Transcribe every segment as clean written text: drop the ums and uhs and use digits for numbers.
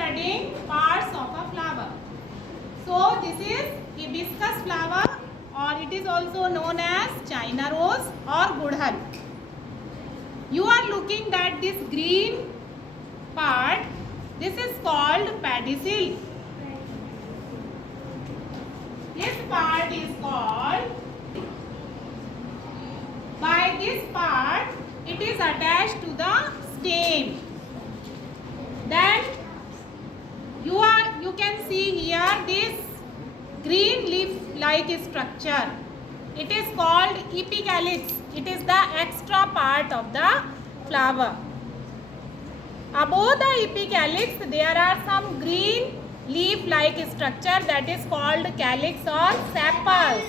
studying parts of a flower. So this is hibiscus flower, or it is also known as China rose or gudhal. You are looking at this green part. This is called pedicel. This part is called, by this part it is attached to the stem. Then you can see here this green leaf like structure. It is called epicalyx. It is the extra part of the flower. Above the epicalyx there are some green leaf like structure that is called calyx or sepals.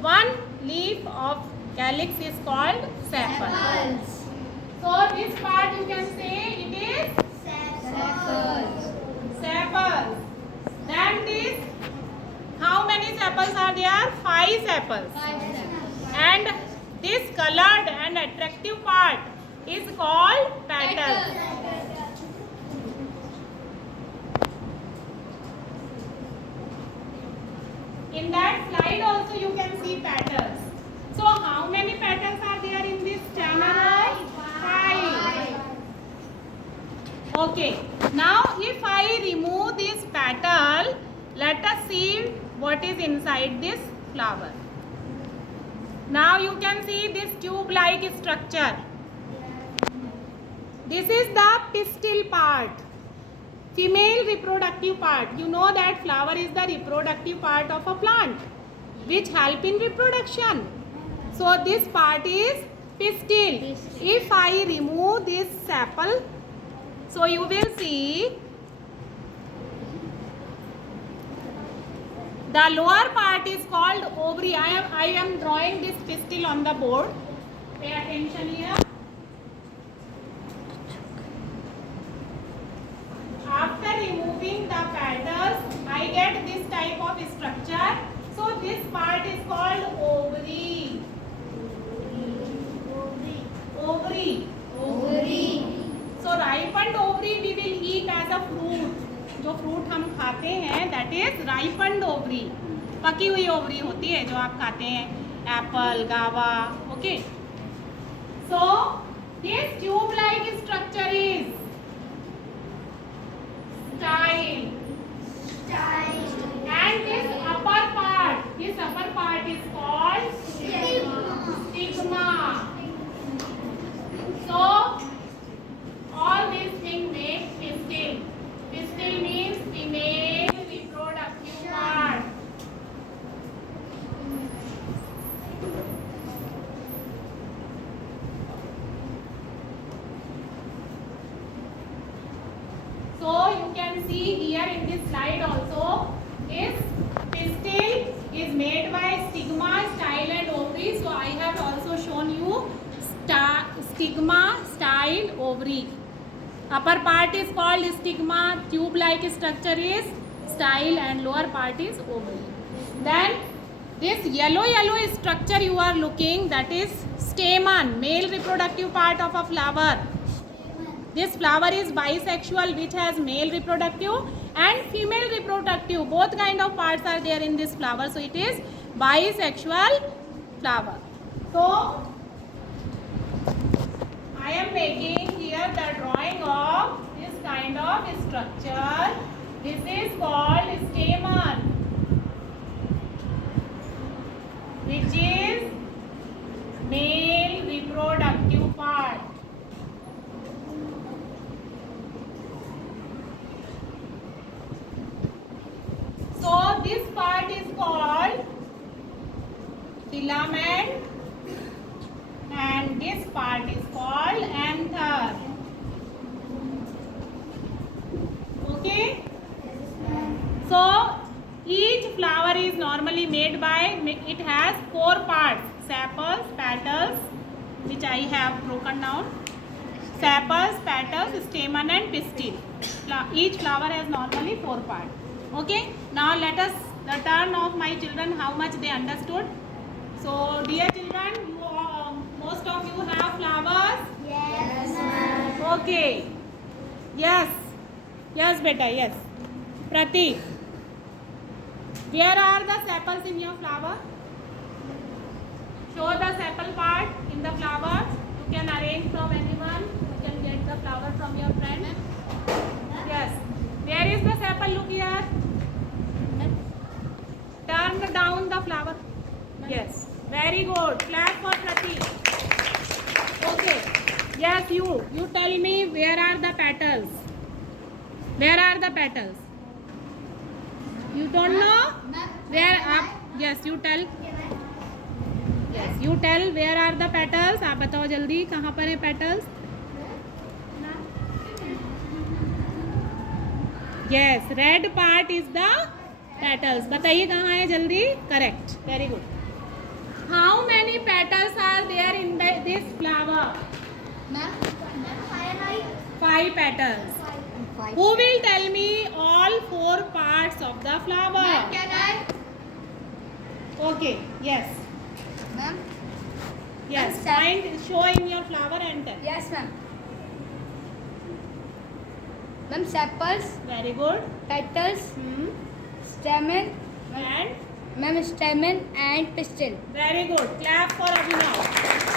One leaf of calyx is called sepals. So this part you can say it is sepals. Then this, how many sepals are there? 5 sepals. And this colored and attractive part is called petals. In that slide also you can see petals. So how many petals are there in this China rose? 5. Okay. Now if I remove this petal, let us see what is inside this flower. Now you can see this tube-like structure. This is the pistil part, female reproductive part. You know that flower is the reproductive part of a plant which help in reproduction. So this part is pistil. If I remove this sepal, so you will see the lower part is called ovary. I am drawing this pistil on the board. Pay attention here. After removing the petals, I get this type of structure. So this part is called ovary. Ovary. So ripened ovary we will eat as a fruit. जो fruit हम खाते हैं that is ripened ovary. पकी हुई ovary होती है जो आप खाते हैं, एप्पल, गावा. Okay. So this tube-like structure is style. And this upper part is called stigma. So all these things make pistil. Pistil means female reproductive part. So you can see here in this slide also, this pistil is made by stigma, style and ovary. So I have also shown you stigma, style, ovary. Upper part is called stigma, tube-like structure is style and lower part is ovary. Then this yellow structure you are looking, that is stamen, male reproductive part of a flower. This flower is bisexual, which has male reproductive and female reproductive. Both kind of parts are there in this flower. So it is bisexual flower. So I am making here the drawing of this kind of structure. This is called stamen, which is male reproductive part. So this part is called filament and this part is called anther. Okay. So each flower is normally made by, it has 4 parts: sepals, petals, which I have broken down, sepals, petals, stamen and pistil. Each flower has normally 4 parts. Okay. Now let us, the turn of my children, how much they understood. So dear children, most of you have flowers? Yes, ma'am. Okay. Yes. Yes, beta. Yes. Pratik. Where are the sepals in your flower? Show the sepal part in the flower. You can arrange from anyone. You can get the flower from your friend. Yes. Where is the sepal? Look here. Turn down the flower. Yes. Very good. Clap for Pratik. Okay. Yes, you. You tell me where are the petals? Where are the petals? You don't know? Where up? Yes, you tell. Yes, you tell where are the petals? आप बताओ जल्दी कहाँ पर है petals? Yes, red part is the petals. बताइए कहाँ है जल्दी? Correct. Very good. How many petals are there in this flower? 5 petals. Who will tell me all 4 parts of the flower? Can I? Okay. Yes. Ma'am? Yes. Ma'am, Find show in your flower and tell. Yes, ma'am. Ma'am, sepals, Very good. petals, stamen, And ma'am, stamen and pistil. very good. Clap for Abhinav.